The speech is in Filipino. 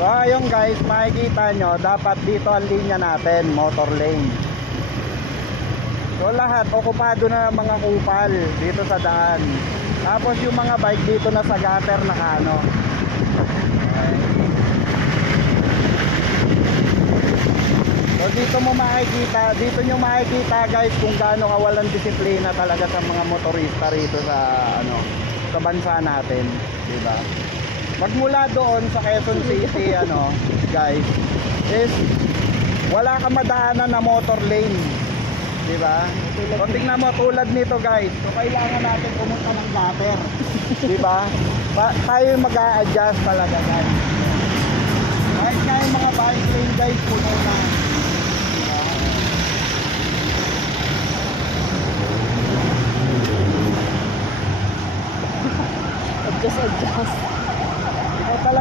So ayun guys, makikita nyo, dapat dito ang linya natin, motor lane. So lahat, okupado na ng mga kupal dito sa daan. Tapos yung mga bike dito na sa gutter na ano. Okay. So dito mo makikita, dito nyo makikita guys kung gaano kawalan disiplina talaga sa mga motorista rito sa ano, sa bansa natin, di ba? Magmula doon sa Quezon City ano, guys, is wala kang madaanan na motor lane, di ba? So tingnan mo tulad nito guys. So kailangan natin pumunta ng gutter, di ba? Tayo mag-a-adjust talaga guys. Kahit nga yung mga bike lane guys, puno na. Adjust. Ikaw talaga